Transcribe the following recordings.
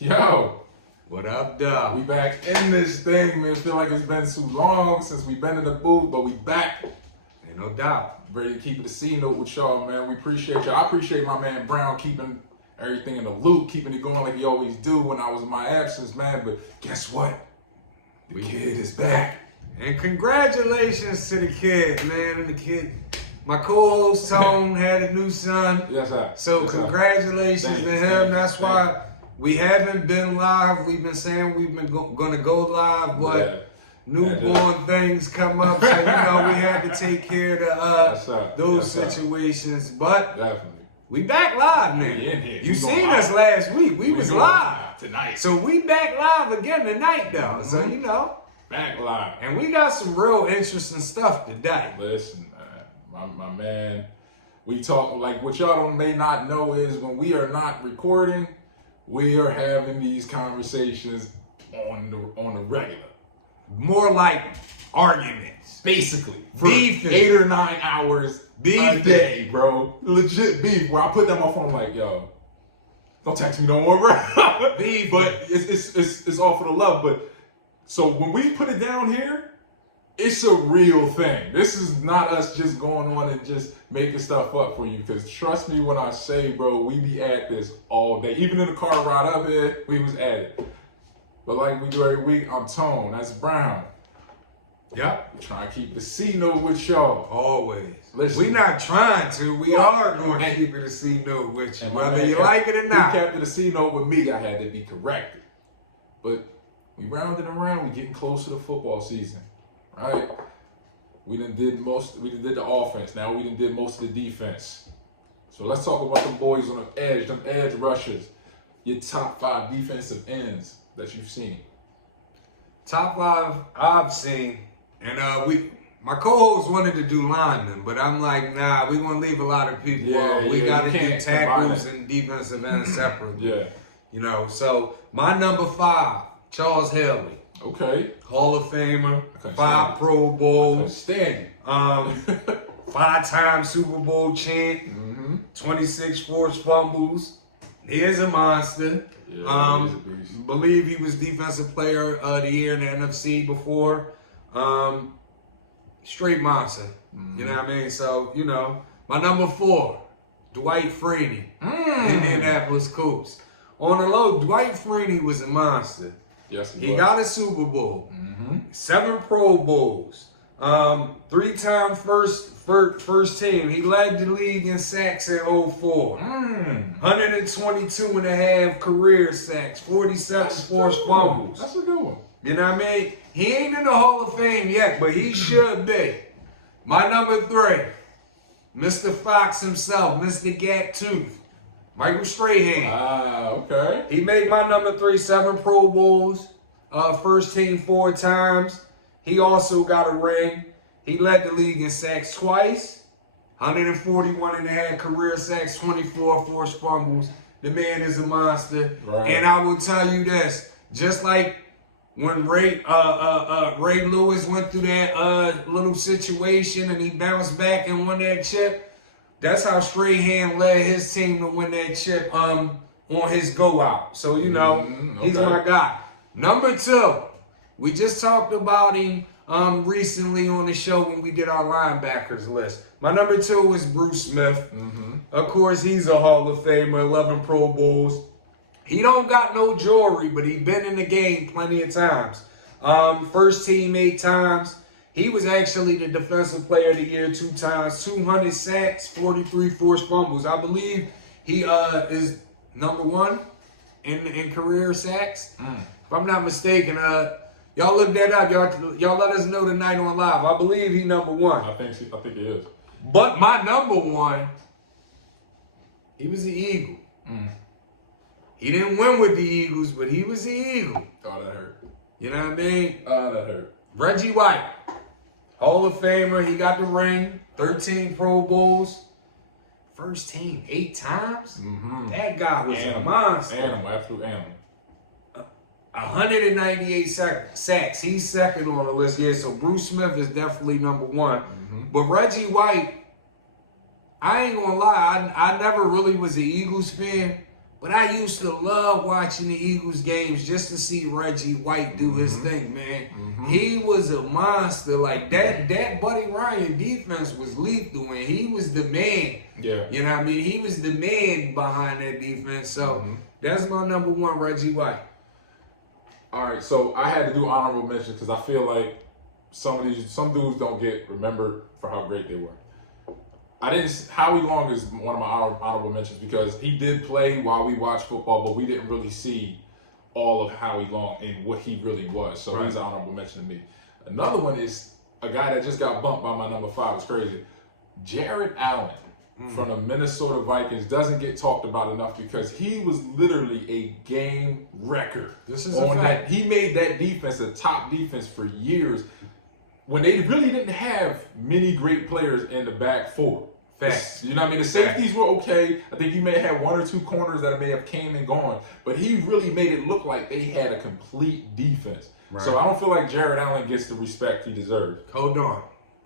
Yo, What up, dog? we back in this thing, man. Feel like it's been too long since we been in the booth, but we back. Ain't no doubt. Ready to keep it a C note with y'all, man. We appreciate y'all. I appreciate my man Brown keeping everything in the loop, keeping it going like he always do when I was in my absence, man. But guess what? The kid is back. And congratulations to the kid, man. And the kid, my co-host Tone had a new son. Yes, sir. So Yes, sir. congratulations to him. That's why we haven't been live. We've been saying we've been gonna go live, but newborn things come up, so we had to take care of those situations. But Definitely. we back live, man. We in here. You We seen going us live. last week. We was live tonight. So we back live again tonight, though. So Back live. and we got some real interesting stuff today. Listen, my man, we talk like what y'all may not know is when we are not recording, we are having these conversations on the regular. More like arguments. Basically, for Beefing. 8 or 9 hours a Beefing. day, bro. Legit beef. Where I put them on my phone like, yo, don't text me no more, bro. Beef. But it's all for the love. But so when we put it down here, it's a real thing. This is not us just going on and just making stuff up for you. Because trust me when I say, bro, we be at this all day. Even in the car ride up here, we was at it. But like we do every week, I'm Tone. That's Brown. Yep. We trying to keep the C note with y'all. Always. Listen. We not trying to. We are going to keep it a C note with you, And whether you like it or not. He kept it a C note with me. I had to be corrected. But we rounded around. We getting close to the football season, right? We done did the offense. Now we done did most of the defense. So let's talk about them boys on the edge, them edge rushers. Your top 5 defensive ends that you've seen. Top 5 I've seen, and my co-host wanted to do linemen, but I'm like, nah, we want to leave a lot of people off. We got to do tackles and defensive ends separately. Yeah. So my number 5, Charles Haley. Okay. Hall of Famer, Okay, 5 Pro Bowls, Standing. 5-time Super Bowl champ, 26 forced fumbles. He is a monster. Yeah, he's a beast. Believe he was Defensive Player of the Year in the NFC before. Straight monster. You know what I mean? So, my number 4, Dwight Freeney, Indianapolis Colts. On the low, Dwight Freeney was a monster. Yes, He got a Super Bowl, 7 Pro Bowls, 3-time first team. He led the league in sacks in 04. 122 and a half career sacks, 47 forced fumbles. That's a good one. You know what I mean? He ain't in the Hall of Fame yet, but he should be. My number 3, Mr. Fox himself, Mr. Gap Tooth, Michael Strahan. Okay. He made my number 3, 7 Pro Bowls, first team 4 times. He also got a ring. He led the league in sacks twice, 141 and a half career sacks, 24 forced fumbles. The man is a monster. Right. And I will tell you this, just like when Ray Lewis went through that little situation and he bounced back and won that chip, that's how Strahan led his team to win that chip on his go out. So, he's my guy. Number 2, we just talked about him recently on the show when we did our linebackers list. My number 2 is Bruce Smith. Of course, he's a Hall of Famer, 11 Pro Bowls. He don't got no jewelry, but he been in the game plenty of times. First team 8 times. He was actually the Defensive Player of the Year 2 times, 200 sacks, 43 forced fumbles. I believe he is number 1 in career sacks. If I'm not mistaken, y'all look that up. Y'all let us know tonight on live. I believe he number 1. I think he is. But my number 1, he was the Eagle. He didn't win with the Eagles, but he was the Eagle. Oh, that hurt. You know what I mean? Oh, that hurt. Reggie White, Hall of Famer. He got the ring, 13 Pro Bowls. First team 8 times? That guy was a monster. Animal, absolute animal. 198 sacks. He's second on the list. Yeah, so Bruce Smith is definitely number 1. But Reggie White, I ain't gonna lie, I never really was an Eagles fan, But I used to love watching the Eagles games just to see Reggie White do his thing, man. He was a monster. Like that Buddy Ryan defense was lethal, and he was the man. Yeah. You know what I mean? He was the man behind that defense. So that's my number one, Reggie White. All right, so I had to do honorable mentions because I feel like some dudes don't get remembered for how great they were. Howie Long is one of my honorable mentions because he did play while we watched football, but we didn't really see all of Howie Long and what he really was. So he's an honorable mention to me. Another one is a guy that just got bumped by my number 5. It's crazy. Jared Allen from the Minnesota Vikings doesn't get talked about enough because he was literally a game wrecker. This is a fact. He made that defense a top defense for years when they really didn't have many great players in the back four. Facts. You know what I mean? The safeties were okay. I think he may have had 1 or 2 corners that may have came and gone, but he really made it look like they had a complete defense. Right. So I don't feel like Jared Allen gets the respect he deserves. Hold on.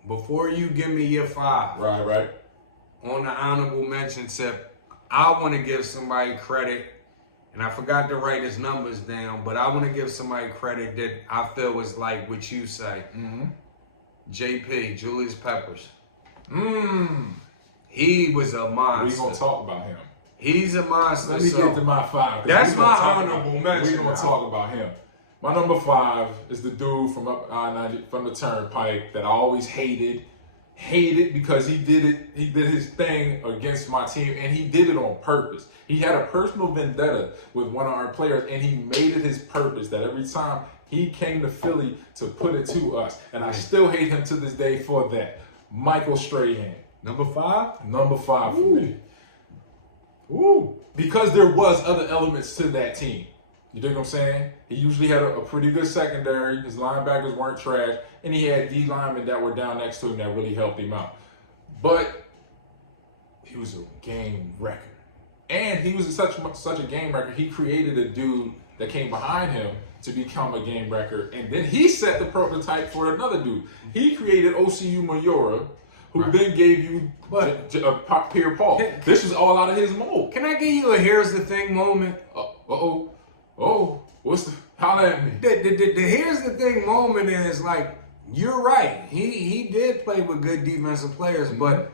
Before you give me your 5. Right. On the honorable mention tip, I want to give somebody credit, and I forgot to write his numbers down, but I want to give somebody credit that I feel was like what you say. JP, Julius Peppers. He was a monster. We're going to talk about him. He's a monster. Let me get to my 5. That's my honorable mention. We're going to talk about him. My number 5 is the dude from up I-90, from the Turnpike that I always hated because he did his thing against my team, and he did it on purpose. He had a personal vendetta with one of our players, and he made it his purpose that every time he came to Philly to put it to us, and I still hate him to this day for that. Michael Strahan. Number 5? Number 5 for me. Because there was other elements to that team. You dig what I'm saying? He usually had a pretty good secondary. His linebackers weren't trash. And he had D linemen that were down next to him that really helped him out. But he was a game wrecker. And he was such a game wrecker, he created a dude that came behind him to become a game wrecker. And then he set the prototype for another dude. He created OCU Mayora, who then gave you Pierre Paul. This was all out of his mold. Can I give you a here's the thing moment? Holla at me. The here's the thing moment is like, you're right. He did play with good defensive players, but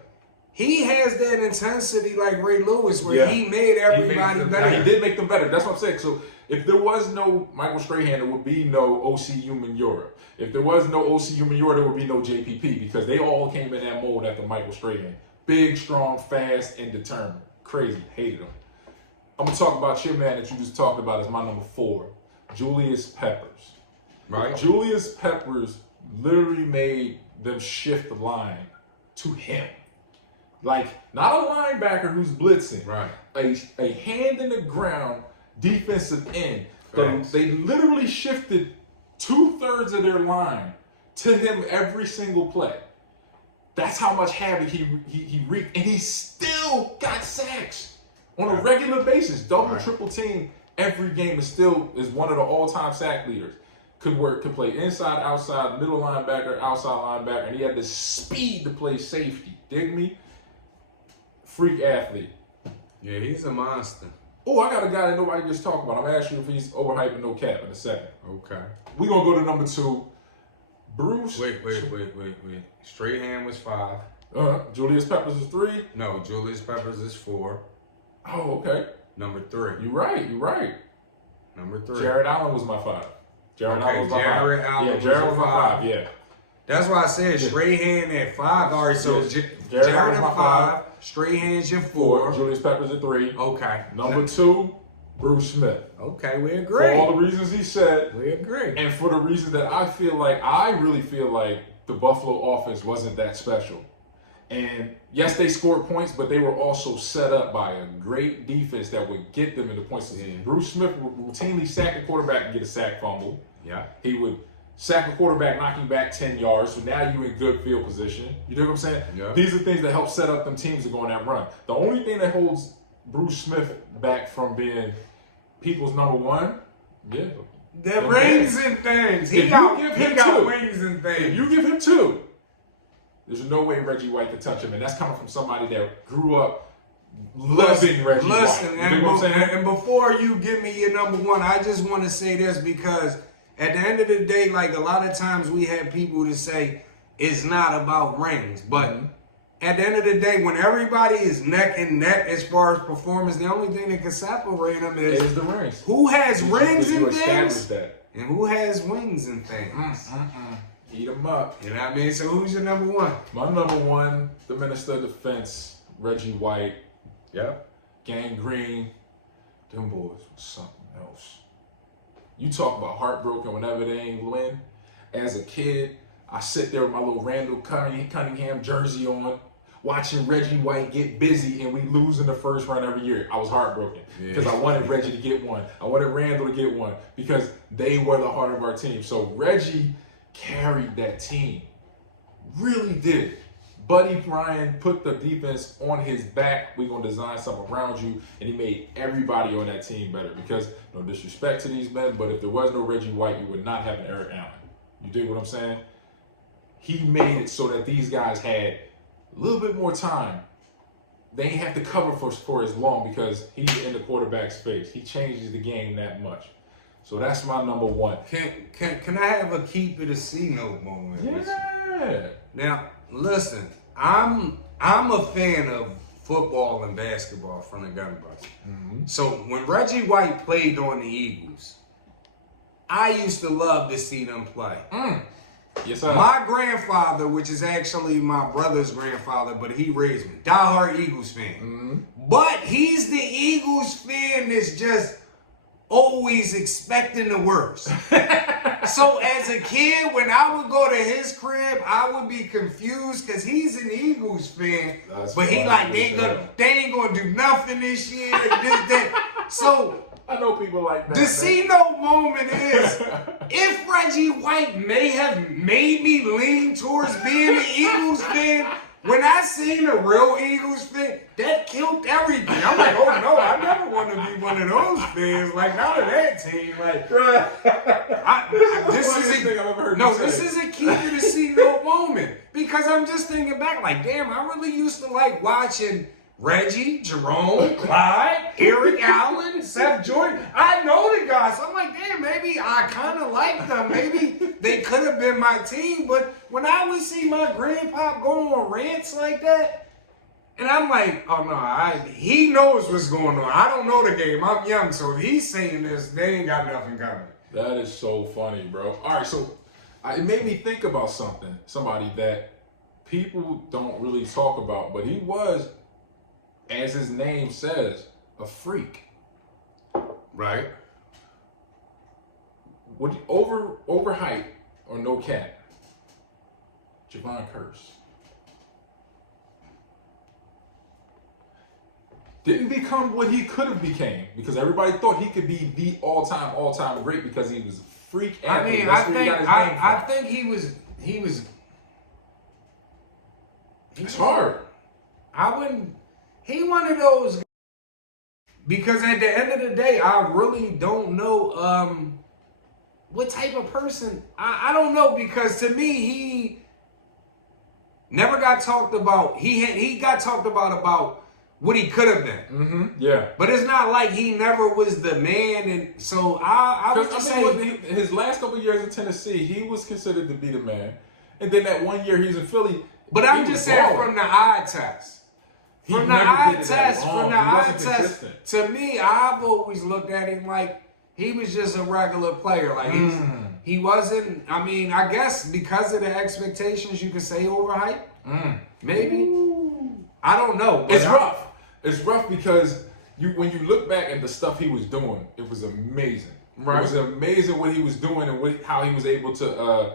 he has that intensity like Ray Lewis where he made everybody better. He did make them better. That's what I'm saying. So if there was no Michael Strahan, there would be no OCU Mayora. If there was no OCU Mayora, there would be no JPP because they all came in that mold after Michael Strahan. Big, strong, fast, and determined. Crazy. Hated him. I'm going to talk about your man that you just talked about as my number 4, Julius Peppers. Right. Julius Peppers literally made them shift the line to him. Like, not a linebacker who's blitzing. Right. A hand in the ground defensive end. They literally shifted 2/3 of their line to him every single play. That's how much havoc he wreaked. And he still got sacks on a regular basis. Double, triple team every game is one of the all-time sack leaders. Could play inside, outside, middle linebacker, outside linebacker, and he had the speed to play safety. Dig me? Freak athlete. Yeah, he's a monster. Oh, I got a guy that nobody just talked about. I'm going to ask you if he's overhyping no cap in a second. Okay. We're going to go to number 2. Bruce. Wait. Strahan was 5. Julius Peppers is 3. No, Julius Peppers is 4. Oh, okay. Number 3. You're right. Number 3. Jared Allen was my 5. Jared Allen was my 5. Allen Jared was my 5. Yeah. That's why I said Strahan at 5. All right, so Jared at my 5. Strahan's your 4. Julius Peppers at 3. Okay. Number 2, Bruce Smith. Okay, we agree. For all the reasons he said. We agree. And for the reason that I really feel like the Buffalo offense wasn't that special. And yes, they scored points, but they were also set up by a great defense that would get them into points. Yeah. Bruce Smith would routinely sack a quarterback and get a sack fumble. Yeah. He would sack a quarterback, knocking back 10 yards, so now you're in good field position. You know what I'm saying? Yeah. These are things that help set up them teams to go on that run. The only thing that holds Bruce Smith back from being people's number 1, the rings and things. He got wings and things. If you give him 2, there's no way Reggie White could touch him. And that's coming from somebody that grew up loving Reggie White. You dig what I'm saying? And before you give me your number one, I just want to say this because at the end of the day, like a lot of times we have people to say it's not about rings, but at the end of the day, when everybody is neck and neck as far as performance, the only thing that can separate them is the rings. Who has rings you and things, that. and who has wings and things. Eat them up. You know what I mean? So who's your number one? My number one, the Minister of Defense, Reggie White. Yep. Gangrene. Them boys was something else. You talk about heartbroken whenever they ain't win. As a kid, I sit there with my little Randall Cunningham jersey on, watching Reggie White get busy, and we lose in the first round every year. I was heartbroken because I wanted Reggie to get one. I wanted Randall to get one because they were the heart of our team. So Reggie carried that team. Really did. Buddy Ryan put the defense on his back. We're going to design something around you. And he made everybody on that team better. Because, no disrespect to these men, but if there was no Reggie White, you would not have an Eric Allen. You dig what I'm saying? He made it so that these guys had a little bit more time. They ain't have to cover for as long because he's in the quarterback's face. He changes the game that much. So that's my number one. Can I have a keep it a C-note moment? Yeah. Now, listen, I'm a fan of football and basketball from the gun bust. So when Reggie White played on the Eagles, I used to love to see them play. Yes, sir. My grandfather, which is actually my brother's grandfather, but he raised me, diehard Eagles fan. But he's the Eagles fan that's just always expecting the worst. So as a kid, when I would go to his crib, I would be confused because he's an Eagles fan, but he like they ain't gonna do nothing this year. This, that. So I know people like that. the C-note moment is if Reggie White may have made me lean towards being an Eagles fan. When I seen a real Eagles fan, that killed everything. I'm like, oh no, I never want to be one of those fans. Like, not of that team. Like, this is a key to the C-note moment. Because I'm just thinking back, like, damn, I really used to like watching Reggie, Jerome, Clyde, Eric Allen, Seth Jordan. I know the guys. So I'm like, damn, maybe I kind of like them. Maybe they could have been my team. But when I would see my grandpa go on rants like that, and I'm like, oh no, he knows what's going on. I don't know the game. I'm young, so if he's saying this, they ain't got nothing coming. That is so funny, bro. All right, so it made me think about somebody that people don't really talk about, but he was, as his name says, a freak. Right. Overhyped or no cap? Javon Curse. Didn't become what he could have became because everybody thought he could be the all-time great because he was a freak athlete. I think he was. It's hard. He one of those, because at the end of the day, I really don't know what type of person. I don't know, because to me, he never got talked about. He got talked about what he could have been. Yeah. But it's not like he never was the man. And so I would just say his last couple of years in Tennessee, he was considered to be the man. And then that 1 year he's in Philly. But I'm just saying from the eye test. From the eye test, to me, I've always looked at him like he was just a regular player. Like he wasn't. I mean, I guess because of the expectations, you could say overhyped. Maybe. I don't know. It's rough. It's rough because when you look back at the stuff he was doing, it was amazing. Right. It was amazing what he was doing and how he was able to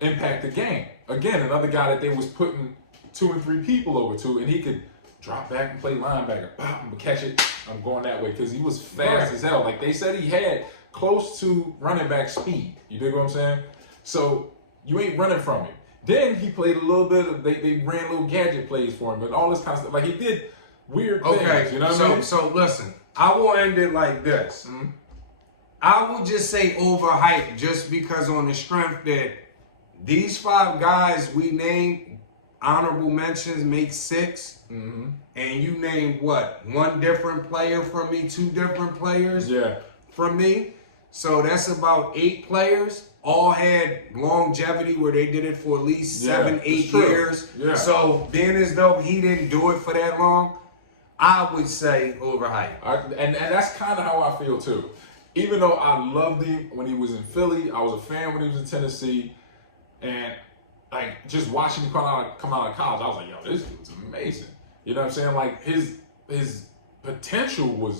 impact the game. Again, another guy that they was putting 2 and 3 people over to, and he could drop back and play linebacker. I'm gonna catch it. I'm going that way because he was fast as hell. Like they said, he had close to running back speed. You dig what I'm saying? So you ain't running from him. Then he played a little bit of, they ran little gadget plays for him and all this kind of stuff. Like he did weird things. You know what I mean? So listen, I will end it like this. I will just say overhyped just because on the strength that these 5 guys we named, honorable mentions make 6. Mm-hmm. And you named what? 1 different player from me, 2 different players from me. So that's about 8 players. All had longevity where they did it for at least 7, 8 years. Yeah. So being as though he didn't do it for that long, I would say overhyped. And that's kind of how I feel too. Even though I loved him when he was in Philly, I was a fan when he was in Tennessee, and like just watching him come out of college, I was like, yo, this dude's amazing. You know what I'm saying? Like his potential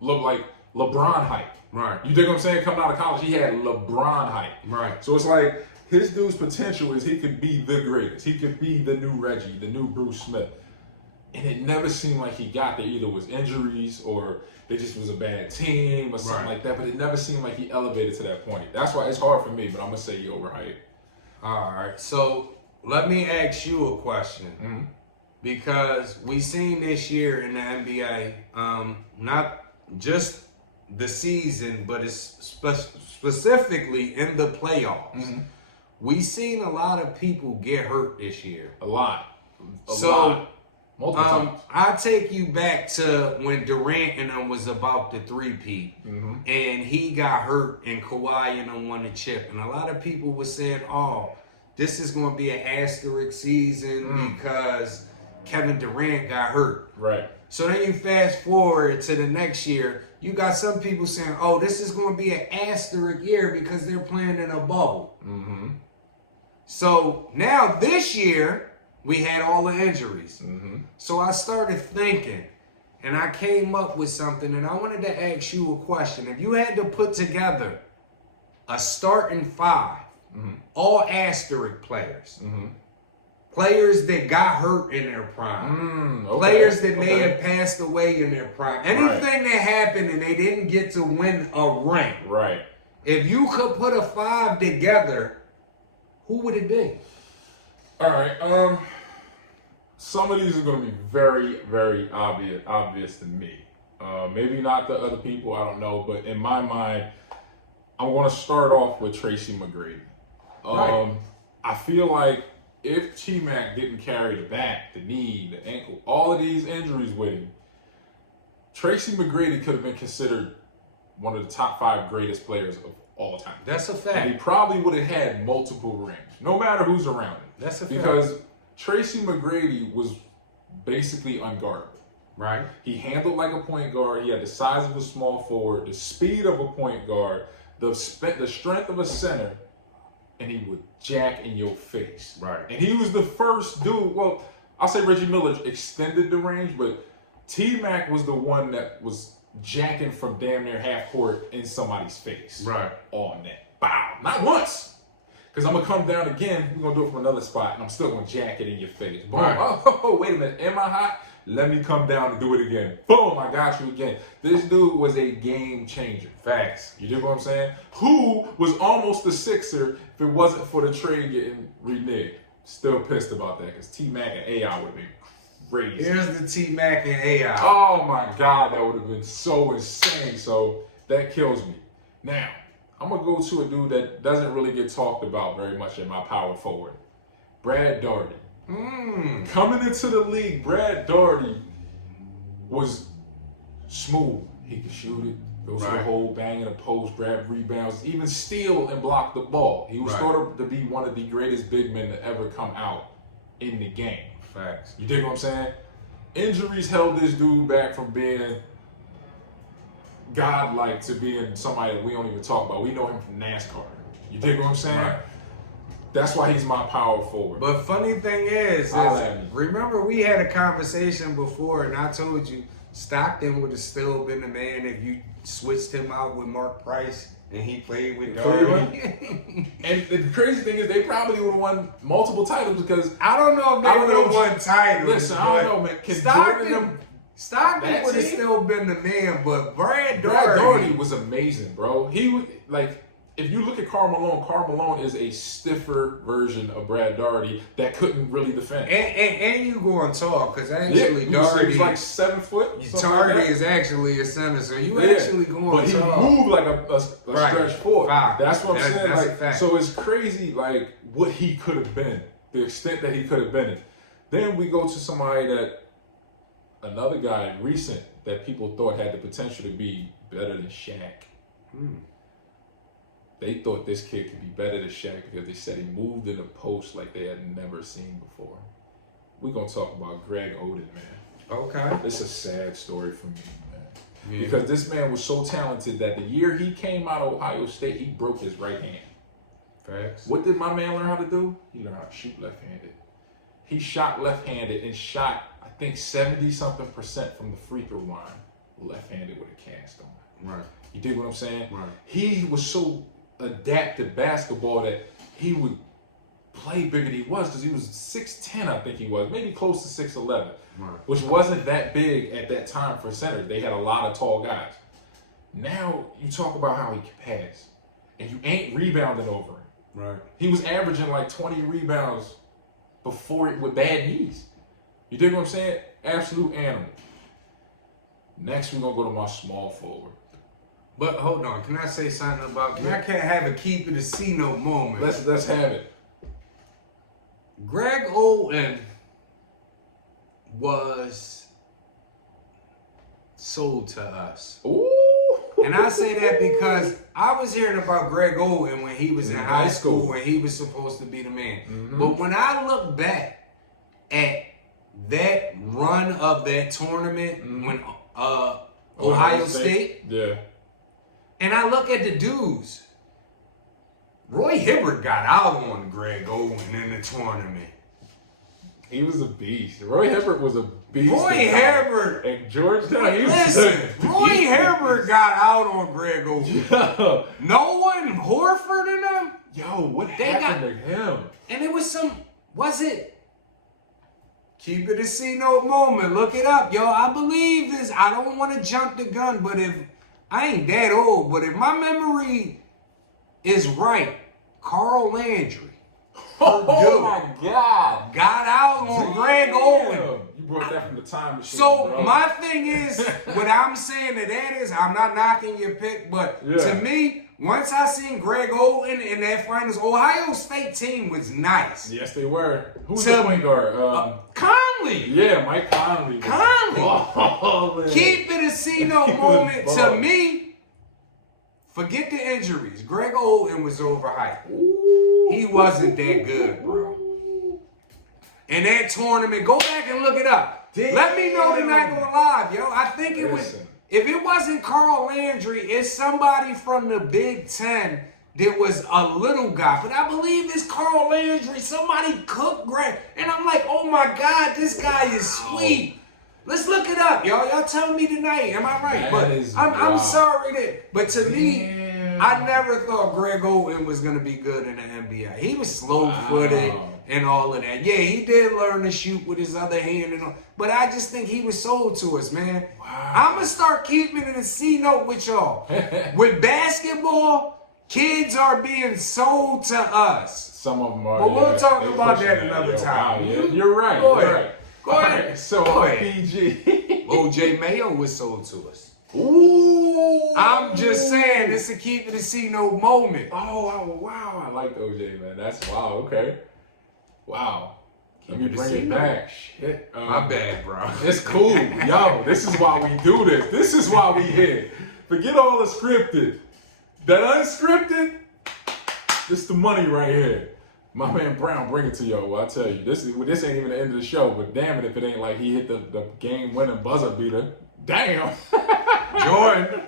looked like LeBron hype. Right. You dig what I'm saying? Coming out of college, he had LeBron hype. Right. So it's like his dude's potential is he could be the greatest. He could be the new Reggie, the new Bruce Smith. And it never seemed like he got there. Either was injuries or they just was a bad team or something like that. But it never seemed like he elevated to that point. That's why it's hard for me, but I'm going to say he overhyped. All right. So let me ask you a question. Mm-hmm. Because we seen this year in the NBA, not just the season, but it's specifically in the playoffs. Mm-hmm. We seen a lot of people get hurt this year. A lot. Multiple times. I take you back to when Durant and them was about to three-peat, and he got hurt, and Kawhi and them won the chip. And a lot of people were saying, oh, this is going to be an asterisk season because Kevin Durant got hurt. Right. So then you fast forward to the next year, you got some people saying, oh, this is going to be an asterisk year because they're playing in a bubble. Mm-hmm. So now this year, we had all the injuries. Mm-hmm. So I started thinking, and I came up with something, and I wanted to ask you a question. If you had to put together a starting 5, all asterisk players, players that got hurt in their prime, players that may have passed away in their prime, anything that happened and they didn't get to win a ring. Right. If you could put a 5 together, who would it be? All right. Some of these are going to be very, very obvious to me. Maybe not to other people, I don't know. But in my mind, I'm going to start off with Tracy McGrady. I feel like if T-Mac didn't carry the back, the knee, the ankle, all of these injuries with him, Tracy McGrady could have been considered one of the top 5 greatest players of all time. That's a fact. And he probably would have had multiple rings, no matter who's around him. That's a fact. Because Tracy McGrady was basically unguardable. Right. He handled like a point guard. He had the size of a small forward, the speed of a point guard, the strength of a center, and he would jack in your face. Right. And he was the first dude. Well, I'll say Reggie Miller extended the range, but T-Mac was the one that was jacking from damn near half court in somebody's face. Right. All net. Bow. Not once. Because I'm going to come down again. We're going to do it from another spot, and I'm still going to jack it in your face. Boom. Right. Oh, wait a minute. Am I hot? Let me come down and do it again. Boom, I got you again. This dude was a game changer. Facts. You dig what I'm saying? Who was almost a Sixer if it wasn't for the trade getting reneged. Still pissed about that because T-Mac and AI would have been crazy. Here's the T-Mac and AI. Oh, my God. That would have been so insane. So that kills me. Now, I'm going to go to a dude that doesn't really get talked about very much in my power forward. Brad Daugherty. Coming into the league, Brad Daugherty was smooth. He could shoot it, go to the hole, bang in the post, grab rebounds, even steal and block the ball. He was thought to be one of the greatest big men to ever come out in the game. Facts. You dig what I'm saying? Injuries held this dude back from being godlike to being somebody that we don't even talk about. We know him from NASCAR. You dig what I'm saying? Right. That's why he's my power forward. But funny thing is remember we had a conversation before, and I told you Stockton would have still been the man if you switched him out with Mark Price and he played with Daugherty. And the crazy thing is, they probably would have won multiple titles because I don't know if they would have won titles. Listen, I don't know, man. Stockton would have still been the man, but Brad Daugherty was amazing, bro. He was like, if you look at Karl Malone is a stiffer version of Brad Daugherty that couldn't really defend. And you going tall, because actually Daugherty he's like 7 foot. Daugherty is actually a center, so you actually going but tall. But he moved like a stretch four. Wow. That's what I'm saying. That's like, a fact. So it's crazy, like what he could have been. the extent that he could have been in. Then we go to somebody another guy recent that people thought had the potential to be better than Shaq. They thought this kid could be better than Shaq because they said he moved in the post like they had never seen before. We're going to talk about Greg Oden, man. Okay. It's a sad story for me, man. Yeah. Because this man was so talented that the year he came out of Ohio State, he broke his right hand. Facts. What did my man learn how to do? He learned how to shoot left-handed. He shot left-handed and shot, I think, 70-something% from the free throw line left-handed with a cast on. Right. You dig what I'm saying? Right. He was so adapted basketball that he would play bigger than he was because he was 6'10", I think he was, maybe close to 6'11", right. which wasn't that big at that time for center. They had a lot of tall guys. Now you talk about how he can pass, and you ain't rebounding over him. Right. He was averaging like 20 rebounds before with bad knees. You dig what I'm saying? Absolute animal. Next, we're gonna go to my small forward. But hold on, can I say something about? I can't have a keep it a C note moment. Let's have it. Greg Oden was sold to us. Ooh. And I say that because I was hearing about Greg Oden when he was in high school when he was supposed to be the man. Mm-hmm. But when I look back at that run of that tournament when Ohio State, yeah, and I look at the dudes, Roy Hibbert got out on Greg Oden in the tournament. he was a beast. Roy Hibbert was a beast. Roy Hibbert and Georgetown. He was Listen, Roy Hibbert got out on Greg Oden. Yo, No one Horford in them. yo, what happened to him? And it was it? Keep it a C note moment. Look it up, yo. I believe this. I don't want to jump the gun, but if I ain't that old, but if my memory is right, Carl Landry, Oh my God, got out on Greg Oden. You brought that from the time machine. So bro. my thing is, what I'm saying to that is, I'm not knocking your pick, but to me, once I seen Greg Oden in that finals, Ohio State team was nice. Yes, they were. Who's the point guard? Conley. Yeah, Mike Conley. Conley. Keep it a C note moment. To balling. me, forget the injuries. Greg Oden was overhyped. Ooh. He wasn't that good, bro. In that tournament, go back and look it up. Damn. Let me know tonight on live, yo. I think it was, Listen. if it wasn't Carl Landry, it's somebody from the Big Ten that was a little guy. But I believe it's Carl Landry. Somebody cooked Greg. And I'm like, oh my God, this guy is sweet. Let's look it up, y'all. Y'all tell me tonight. Am I right? That But is I'm wild. sorry that. But to me, Damn. I never thought Greg Oden was going to be good in the NBA. He was slow-footed and all of that. Yeah, he did learn to shoot with his other hand and all. But I just think he was sold to us, man. Wow. I'm going to start keeping it a C note with y'all. With basketball, kids are being sold to us. Some of them are. But we'll talk they about pushing that another time. Wow, yeah, you're right. Go You're ahead. right. Go All ahead. right, so Go ahead. PG. OJ Mayo was sold to us. Ooh. I'm just saying, it's a keep it a C note moment. Oh, wow. I like OJ, man. That's wow. Okay. Wow. Let me Keep it bring a it C back. Shit. My bad, bro. It's cool. Yo, this is why we do this. This is why we here. Forget all the scripted. That unscripted, this the money right here. My man Brown, bring it to y'all. I tell you, this ain't even the end of the show, but damn it if it ain't like he hit the game-winning buzzer beater. Damn. Jordan.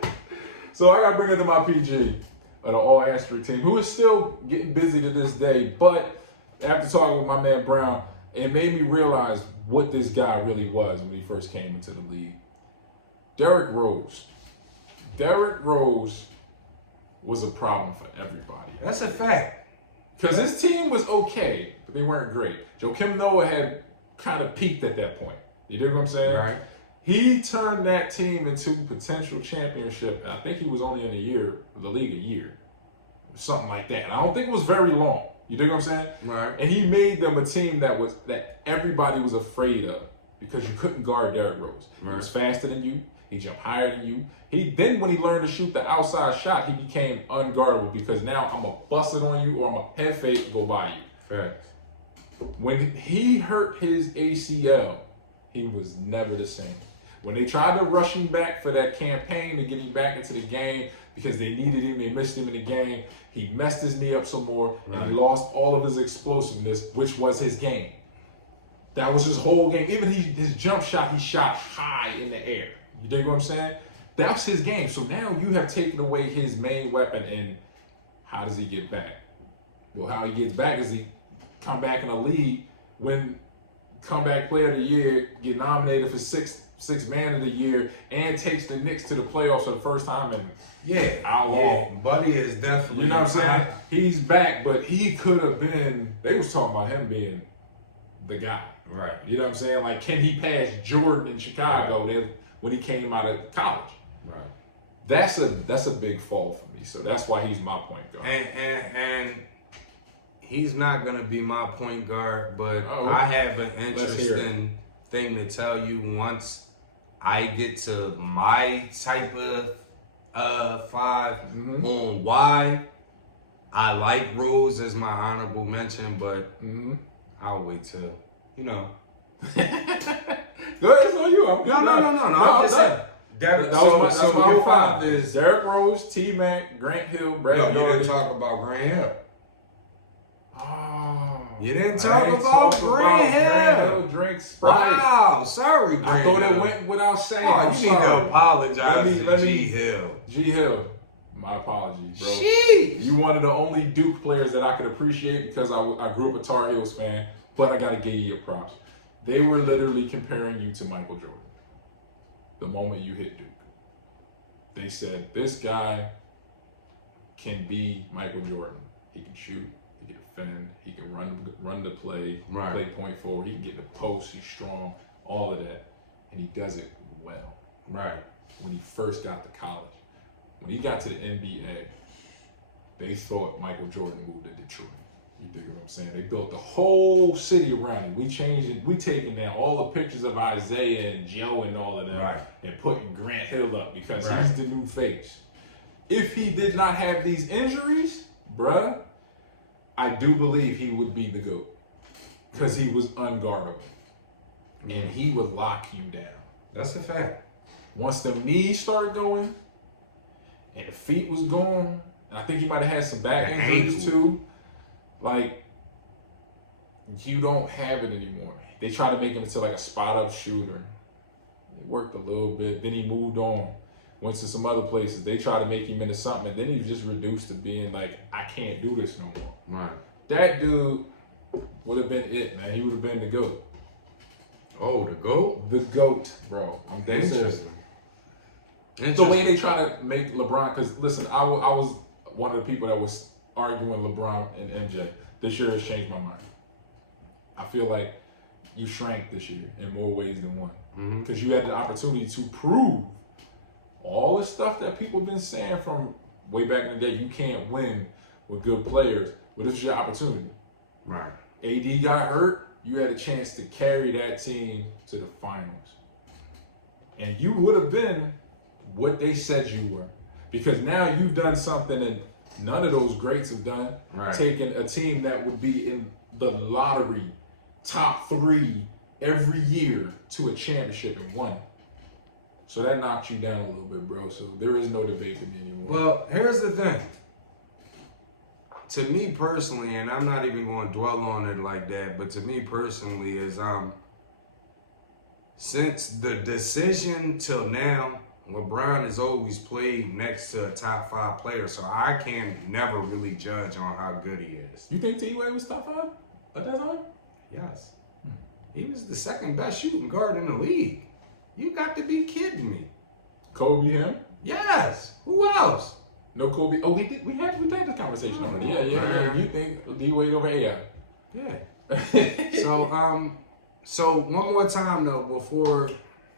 So I got to bring it to my PG, the all-Asterisk team, who is still getting busy to this day. But after talking with my man Brown, it made me realize what this guy really was when he first came into the league. Derrick Rose. Derrick Rose was a problem for everybody. That's a fact. Because his team was okay, but they weren't great. Joakim Noah had kind of peaked at that point. You dig what I'm saying? Right. He turned that team into potential championship, and I think he was only in the league a year. Something like that. And I don't think it was very long. You dig what I'm saying? Right. And he made them a team that everybody was afraid of because you couldn't guard Derrick Rose. He was faster than you. He jumped higher than you. Then when he learned to shoot the outside shot, he became unguardable because now I'm going to bust it on you or I'm going to head fake and go by you. Facts. When he hurt his ACL, he was never the same. When they tried to rush him back for that campaign to get him back into the game because they needed him, they missed him in the game, he messed his knee up some more, and he lost all of his explosiveness, which was his game. That was his whole game. Even his jump shot, he shot high in the air. You dig what I'm saying? That's his game. So now you have taken away his main weapon, and how does he get back? Well, how he gets back is he come back in the league, win comeback player of the year, get nominated for sixth man of the year, and takes the Knicks to the playoffs for the first time in how long? Yeah, Buddy is definitely. You know what I'm saying? He's back, but he could have been. They was talking about him being the guy. Right. You know what I'm saying? Like, can he pass Jordan in Chicago when he came out of college? Right. That's a big fall for me. So that's why he's my point guard. And he's not gonna be my point guard, but I have an interesting thing to tell you once I get to my type of five on why I like Rose as my honorable mention, but I'll wait till, you know. Go ahead, it's on you. No. I'm just saying. That's my whole five is Derrick Rose, T-Mac, Grant Hill, Brad No, you Daugherty. didn't talk about Grant Hill. Oh, You didn't talk about Grant Hill. Drink Sprite. Wow, sorry, Grant I thought Hill. it went without saying. Oh, I'm you need to sorry. apologize Let to me- G Hill. G Hill. My apologies, bro. Jeez. You one of the only Duke players that I could appreciate because I grew up a Tar Heels fan, but I got to give you your props. They were literally comparing you to Michael Jordan the moment you hit Duke. They said, this guy can be Michael Jordan. He can shoot, he can defend, he can run the play, play point forward, he can get in the post, he's strong, all of that. And he does it well. Right. When he first got to college. When he got to the NBA, they thought Michael Jordan moved to Detroit. You dig what I'm saying? They built the whole city around him. We changed it. We taking down all the pictures of Isaiah and Joe and all of them and putting Grant Hill up because he's the new face. If he did not have these injuries, bruh, I do believe he would be the GOAT because he was unguardable. And he would lock you down. That's a fact. Once the knees started going and the feet was gone, and I think he might have had some back injuries too, like, you don't have it anymore. They tried to make him into like a spot-up shooter. It worked a little bit. Then he moved on, went to some other places. They tried to make him into something, and then he was just reduced to being like, I can't do this no more. Right. That dude would have been it, man. He would have been the GOAT. Oh, the GOAT? The GOAT, bro. I'm dead serious. The way they try to make LeBron, because listen, I was one of the people that was arguing LeBron and MJ. This year has changed my mind. I feel like you shrank this year in more ways than one. Because you had the opportunity to prove all the stuff that people have been saying from way back in the day. You can't win with good players, but this is your opportunity. Right. AD got hurt. You had a chance to carry that team to the finals. And you would have been what they said you were. Because now you've done something that none of those greats have done. Right. Taking a team that would be in the lottery, top 3 every year to a championship and won it. So that knocked you down a little bit, bro. So there is no debate for me anymore. Well, here's the thing. To me personally, and I'm not even going to dwell on it like that, but to me personally is since the decision till now, LeBron has always played next to a top 5 player, so I can never really judge on how good he is. You think T-Wade was top 5 at that time? Yes. He was the second best shooting guard in the league. You got to be kidding me. Kobe, him? Yes. Who else? No Kobe. Oh, we had this conversation already. Yeah. You think D-Wade over AI? Yeah. So one more time though, before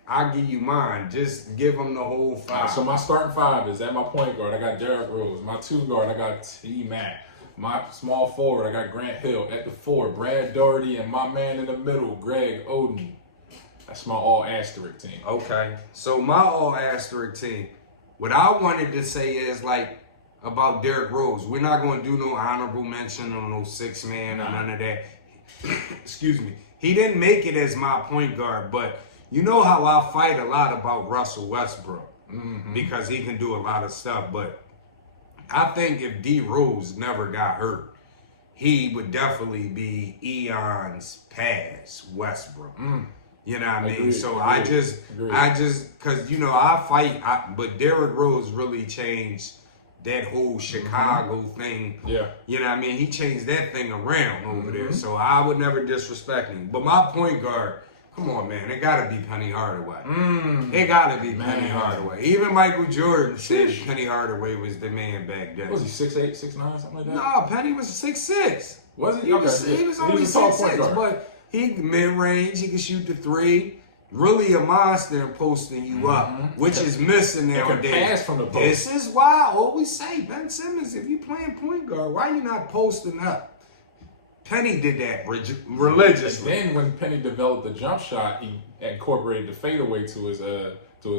I give you mine, just give them the whole 5. So my starting 5 is at my point guard, I got Derrick Rose. My 2 guard, I got T-Mac. My small forward, I got Grant Hill. At the 4, Brad Daugherty, and my man in the middle, Greg Oden. That's my all asterisk team. Okay. So my all asterisk team. What I wanted to say is like about Derrick Rose. We're not going to do no honorable mention on no 6 man or none of that. excuse me, he didn't make it as my point guard, but you know how I fight a lot about Russell Westbrook because he can do a lot of stuff, but I think if D Rose never got hurt, he would definitely be eons past Westbrook. You know what I mean? Agreed, So agreed. I just, because, you know, I fight, but Derrick Rose really changed that whole Chicago thing. Yeah. You know what I mean? He changed that thing around over there. So I would never disrespect him. But my point guard, come on, man, it got to be Penny Hardaway. It got to be Penny Hardaway. Even Michael Jordan said Penny Hardaway was the man back then. Was he 6'8", 6'9", something like that? No, Penny was 6'6". Was he? He was only a tall point 6'6", guard. but he mid-range, he could shoot the three. Really a monster in posting you up, which is missing nowadays. Can pass from the post. This is why I always say, Ben Simmons, if you playing point guard, why you not posting up? Penny did that religiously. And then when Penny developed the jump shot, he incorporated the fadeaway to his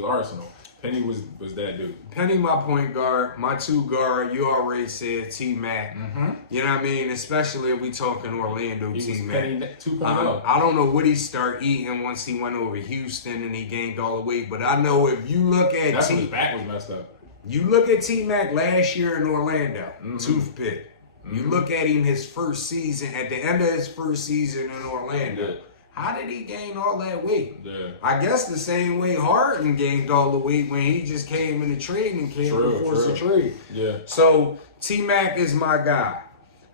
arsenal. Penny was that dude. Penny, my point guard, my two guard. You already said T-Mac. You know what I mean? Especially if we talking Orlando T-Mac. Penny 2.0. I don't know what he started eating once he went over Houston and he gained all the weight, but I know if you look at That's when his back was messed up. You look at T-Mac last year in Orlando, toothpick. You look at him his first season, at the end of his first season in Orlando. Yeah. How did he gain all that weight? Yeah. I guess the same way Harden gained all the weight when he just came in the trade and came to force a trade. Yeah. So T-Mac is my guy.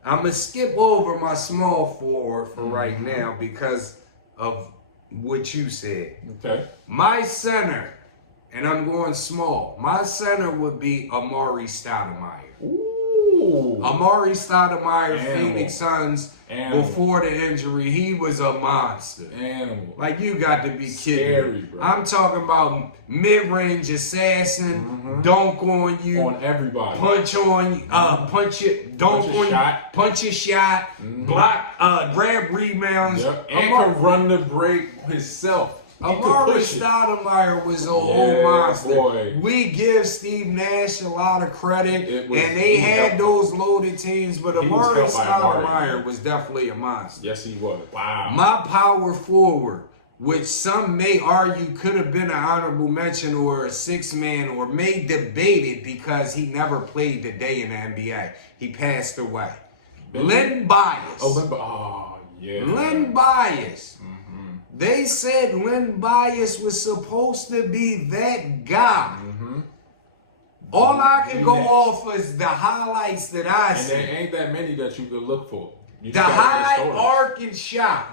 I'm going to skip over my small forward for right now because of what you said. Okay. My center, and I'm going small, my center would be Amar'e Stoudemire. Ooh. Amar'e Stoudemire, Animal. Phoenix Suns, Animal. before the injury, he was a monster. Animal. Like, you got to be kidding Scary, me. bro. I'm talking about mid-range assassin, dunk on you, On everybody. punch on you, punch it, dunk Punch a on you, shot. punch a shot, block, grab rebounds. Yep. And can run the break himself. He could Amar'e push it. Stoudemire was a whole monster. Boy. We give Steve Nash a lot of credit, It was- and they he had helped. those loaded teams, but He was Amar'e helped by Amar'e. Stoudemire was definitely a monster. Yes, he was. Wow. My power forward, which some may argue could have been an honorable mention or a six-man or may debate it because he never played the day in the NBA. He passed away. Len Bias. Oh, yeah. Len Bias. They said Len Bias was supposed to be that guy. All I can go off is the highlights that I And see. there ain't that many that you could look for. You The just gotta high hear stories. arcing shot.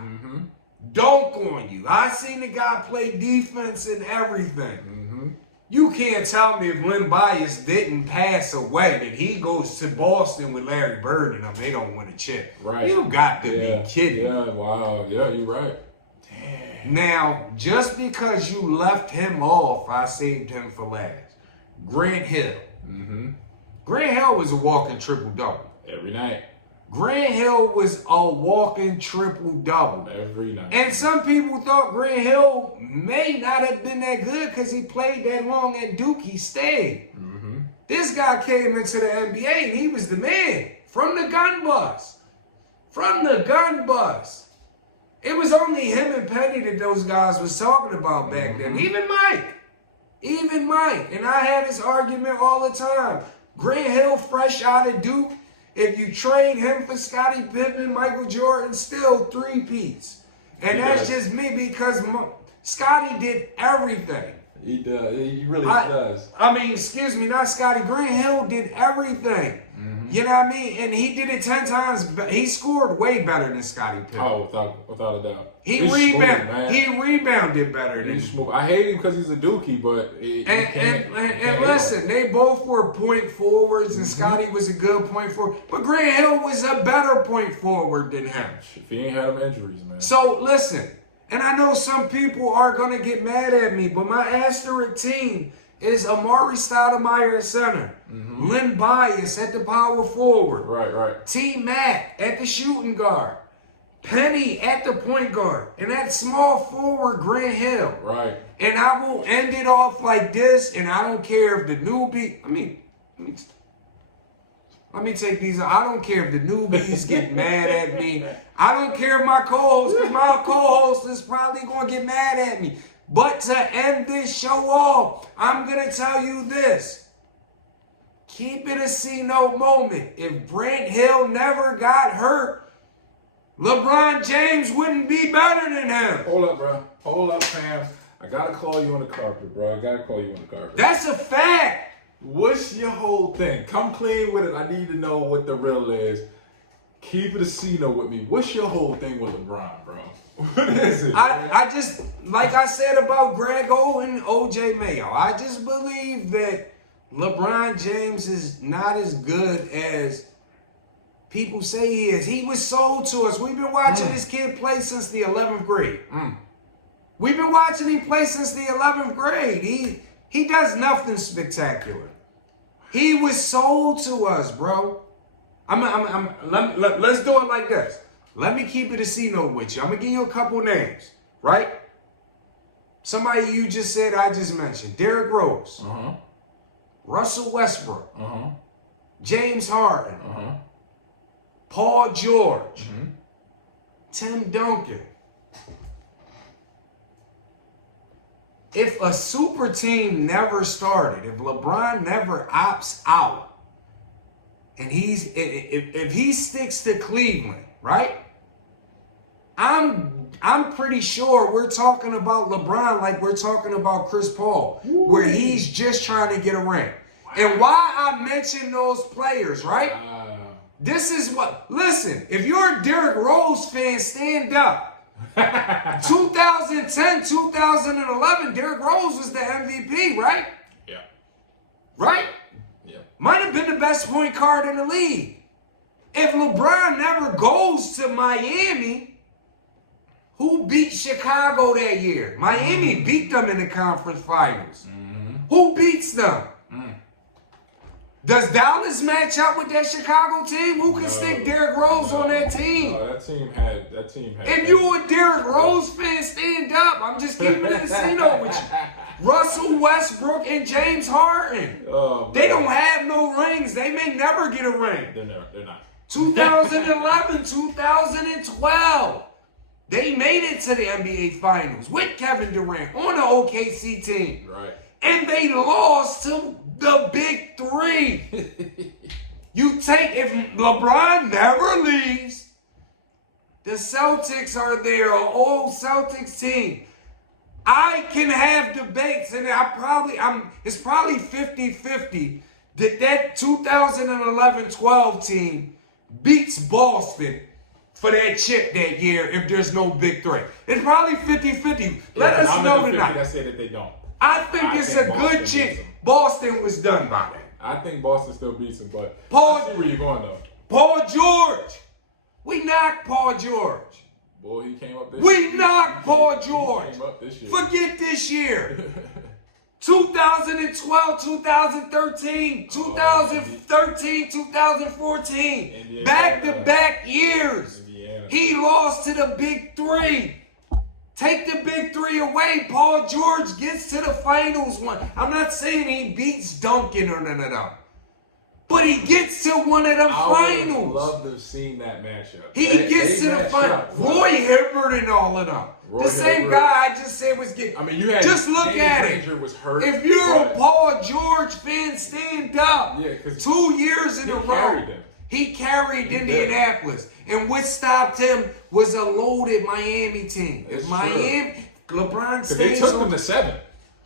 Dunk on you. I seen the guy play defense and everything. You can't tell me if Len Bias didn't pass away that he goes to Boston with Larry Bird and them, they don't win a chip. Right. You got to be kidding. Yeah, wow. Yeah, you're right. Now, just because you left him off, I saved him for last. Grant Hill. Grant Hill was a walking triple-double. Every night. Grant Hill was a walking triple-double. Every night. And some people thought Grant Hill may not have been that good because he played that long at Duke. He stayed. This guy came into the NBA and he was the man from the gun bus. From the gun bus. It was only him and Penny that those guys was talking about back then. Even Mike. Even Mike. And I had this argument all the time. Grant Hill, fresh out of Duke, if you trade him for Scottie Pippen, Michael Jordan, still three-peats. And that's just me because Scottie did everything. He does. He really does. I mean, excuse me, not Scottie. Grant Hill did everything. You know what I mean? And he did it 10 times. He scored way better than Scottie Pippen. Oh, without a doubt. He He's rebounded. smooth, man. He rebounded better than He's smooth. I hate him because he's a dookie, but and listen, they both were point forwards, and Scottie was a good point forward. But Grant Hill was a better point forward than him. If he ain't had them injuries, man. So listen, and I know some people are gonna get mad at me, but my asterisk team is Amar'e Stoudemire at center, Len Bias at the power forward, Right. T-Mac at the shooting guard, Penny at the point guard, and that small forward Grant Hill. Right. And I will end it off like this, and I don't care if the newbie. Let me take these. I don't care if the newbies get mad at me. I don't care if my co-host, because my co-host is probably going to get mad at me. But to end this show off, I'm going to tell you this. Keep it a C-note moment. If Brent Hill never got hurt, LeBron James wouldn't be better than him. Hold up, bro. Hold up, fam. I got to call you on the carpet, bro. I got to call you on the carpet. That's a fact. What's your whole thing? Come clean with it. I need to know what the real is. Keep it a C-note with me. What's your whole thing with LeBron, bro? What is it? I just, like I said about Greg Oden and OJ Mayo, I just believe that LeBron James is not as good as people say he is. He was sold to us. We've been watching this kid play since the 11th grade. We've been watching him play since the 11th grade. He does nothing spectacular. He was sold to us, bro. Let's do it like this. Let me keep it a C-note with you. I'm going to give you a couple names, right? Somebody you just said I just mentioned. Derrick Rose. Russell Westbrook. James Harden. Paul George. Tim Duncan. If a super team never started, if LeBron never opts out, and if he sticks to Cleveland, right? I'm pretty sure we're talking about LeBron like we're talking about Chris Paul, where he's just trying to get a ring. And why I mention those players, right? This is what, listen, if you're a Derrick Rose fan, stand up. 2010, 2011, Derrick Rose was the MVP, right? Yeah. Right? Yeah. Might have been the best point guard in the league. If LeBron never goes to Miami, who beat Chicago that year? Miami beat them in the conference finals. Who beats them? Does Dallas match up with that Chicago team? Who can stick Derrick Rose on that team? No, that team had. If you a Derrick Rose fan, stand up. I'm just keeping it a C-note with you. Russell Westbrook and James Harden. They don't have no rings. They may never get a ring. They're not. 2011, 2012. They made it to the NBA Finals with Kevin Durant on the OKC team. Right. And they lost to the big three. If LeBron never leaves, the Celtics are there, an old Celtics team. I can have debates, and it's probably 50-50 that 2011-12 team beats Boston for that chip that year if there's no big three. It's probably 50-50. Let us know tonight. I say that they don't. I think it's a good chip. Boston was done by that. I think Boston still beats them, but I see where you're going, though. Paul George. We knocked Paul George. Boy, he came up this year. We knocked Paul George. He came up this year. Forget this year. 2012, 2013, 2013, 2014. Back-to-back years. Indiana. He lost to the big three. Take the big three away. Paul George gets to the finals one. I'm not saying he beats Duncan or none of them. But he gets to one of them finals. I would love to have seen that matchup. He gets to the finals. Roy Hibbert and all of them. The same guy I just said was getting. I mean, you had. Just look at it. Was hurt, if you're a Paul George fan, stand up. Yeah, because 2 years in a row. He carried Indianapolis. And what stopped him was a loaded Miami team. If LeBron stays they took them to 7.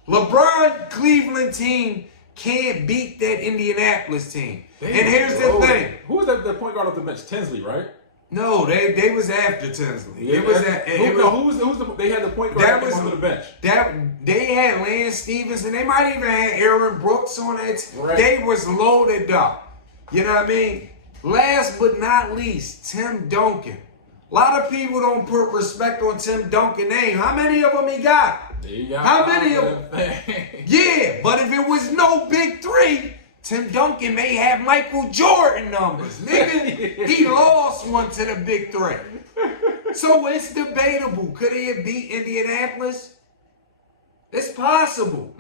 LeBron Cleveland team can't beat that Indianapolis team. And here's the thing. Who was that point guard off the bench? Tinsley, right? No, they was after Tinsley. Yeah, they had the point guard that was on the bench. They had Lance Stevenson. They might even had Aaron Brooks on it. Right. They was loaded up. You know what I mean? Last but not least, Tim Duncan. A lot of people don't put respect on Tim Duncan's name. How many of them he got? How many of them? Yeah, but if it was no big three, Tim Duncan may have Michael Jordan numbers. Nigga, he lost one to the big three. So it's debatable. Could he have beat Indianapolis? It's possible.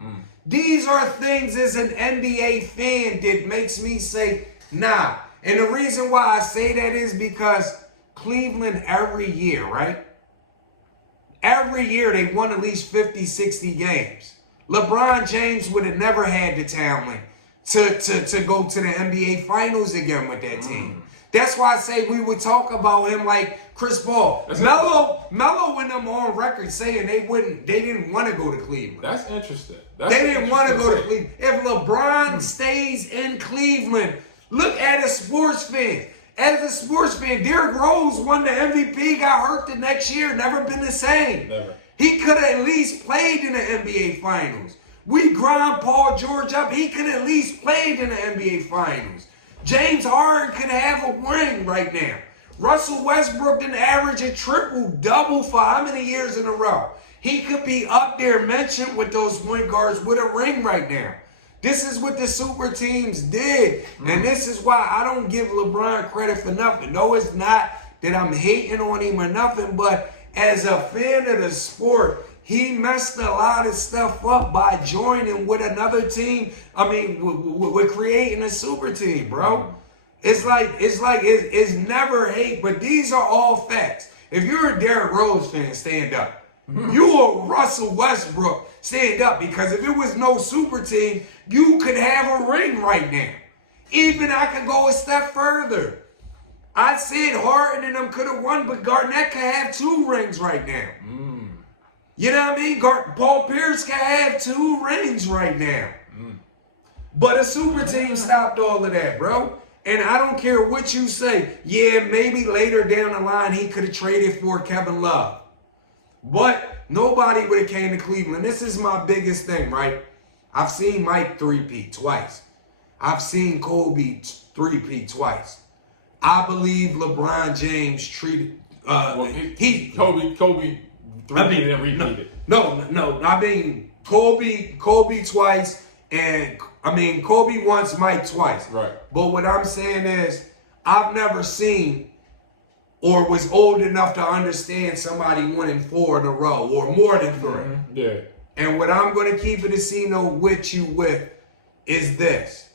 These are things as an NBA fan that makes me say, Nah. And the reason why I say that is because Cleveland every year, right? Every year they won at least 50, 60 games. LeBron James would have never had the talent to go to the NBA Finals again with that team. That's why I say we would talk about him like Chris Paul. Melo went them on record saying they didn't want to go to Cleveland. That's interesting. They didn't want to go to Cleveland. If LeBron stays in Cleveland, look at a sports fan. As a sports fan, Derrick Rose won the MVP, got hurt the next year, never been the same. Never. He could have at least played in the NBA Finals. We grind Paul George up. He could have at least played in the NBA Finals. James Harden could have a ring right now. Russell Westbrook didn't average a triple-double for how many years in a row? He could be up there mentioned with those point guards with a ring right now. This is what the super teams did. And this is why I don't give LeBron credit for nothing. No, it's not that I'm hating on him or nothing, but as a fan of the sport, he messed a lot of stuff up by joining with another team. I mean, with creating a super team, bro. It's never hate, but these are all facts. If you're a Derrick Rose fan, stand up. You are Russell Westbrook, stand up, because if it was no super team, you could have a ring right now. Even I could go a step further. I said Harden and them could have won, but Garnett could have 2 rings right now. You know what I mean? Paul Pierce can have 2 rings right now. But a super team stopped all of that, bro. And I don't care what you say. Yeah, maybe later down the line he could have traded for Kevin Love. But nobody would have came to Cleveland. This is my biggest thing, right? I've seen Mike 3-peat twice. I've seen Kobe 3-peat twice. I believe LeBron James treated Kobe 3-peat and repeated. No. I mean Kobe twice, and I mean Kobe once, Mike twice. Right. But what I'm saying is, I've never seen or was old enough to understand somebody winning 4 in a row or more than 3. Yeah. And what I'm going to keep it a casino with you with is this.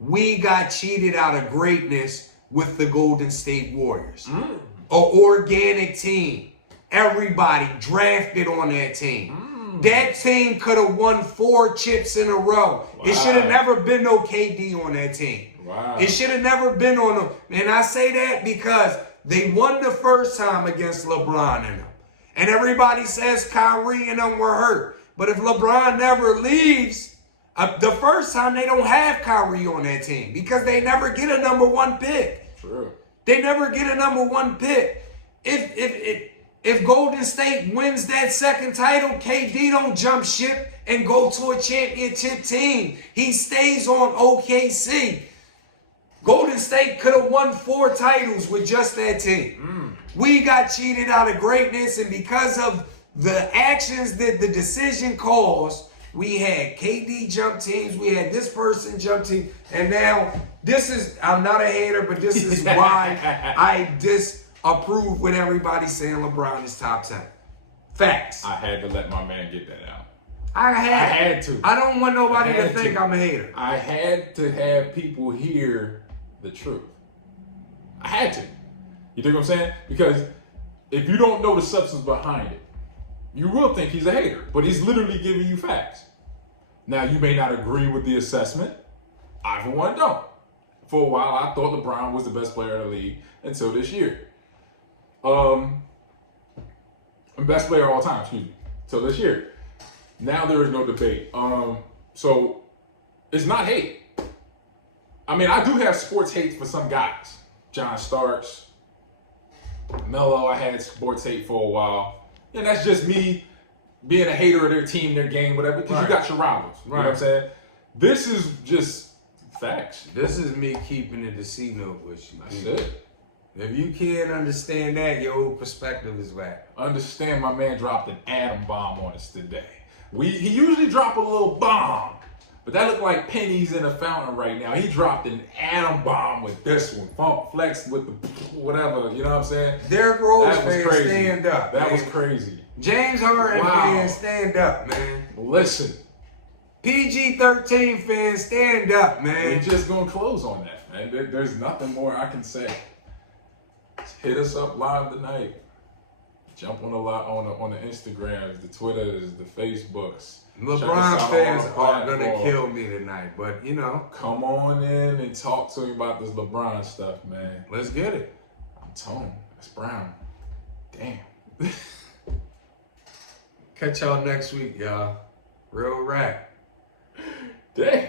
We got cheated out of greatness with the Golden State Warriors. An organic team. Everybody drafted on that team. That team could have won 4 chips in a row. Wow. It should have never been no KD on that team. Wow. It should have never been on them. And I say that because they won the first time against LeBron and them. And everybody says Kyrie and them were hurt. But if LeBron never leaves, the first time they don't have Kyrie on that team because they never get a number 1 pick. True. They never get a number 1 pick. If Golden State wins that second title, KD don't jump ship and go to a championship team. He stays on OKC. Golden State could have won 4 titles with just that team. We got cheated out of greatness, and because of the actions that the decision caused, we had KD jump teams, we had this person jump team, and now this is, I'm not a hater, but this is why I disapprove when everybody's saying LeBron is top 10. Facts. I had to let my man get that out. I had to. I don't want nobody to think I'm a hater. I had to have people hear the truth. I had to. You think what I'm saying? Because if you don't know the substance behind it, you will think he's a hater, but he's literally giving you facts. Now, you may not agree with the assessment. I, for one, don't. For a while, I thought LeBron was the best player in the league until this year. Best player of all time, excuse me, till this year. Now there is no debate. So it's not hate. I mean, I do have sports hate for some guys. John Starks, Melo, I had sports hate for a while. And that's just me being a hater of their team, their game, whatever, because you got your rivals. You know what I'm saying? This is just facts. This is me keeping it a C-note with you. That's it. If you can't understand that, your whole perspective is whack. Understand my man dropped an atom bomb on us today. He usually drop a little bomb, but that looked like pennies in a fountain right now. He dropped an atom bomb with this one. Funk Flex with the whatever, you know what I'm saying? Derrick Rose fans, stand up. That was crazy. James Harden fans, stand up, man. Listen. PG-13 fans, stand up, man. We're just going to close on that, And there's nothing more I can say. Just hit us up live tonight. Jump on the Instagrams, the Twitters, the Facebooks. LeBron fans are gonna kill me tonight, but you know, come on in and talk to me about this LeBron stuff, man. Let's get it. I'm Tone. That's Brown. Damn. Catch y'all next week, y'all. Real rap. Damn.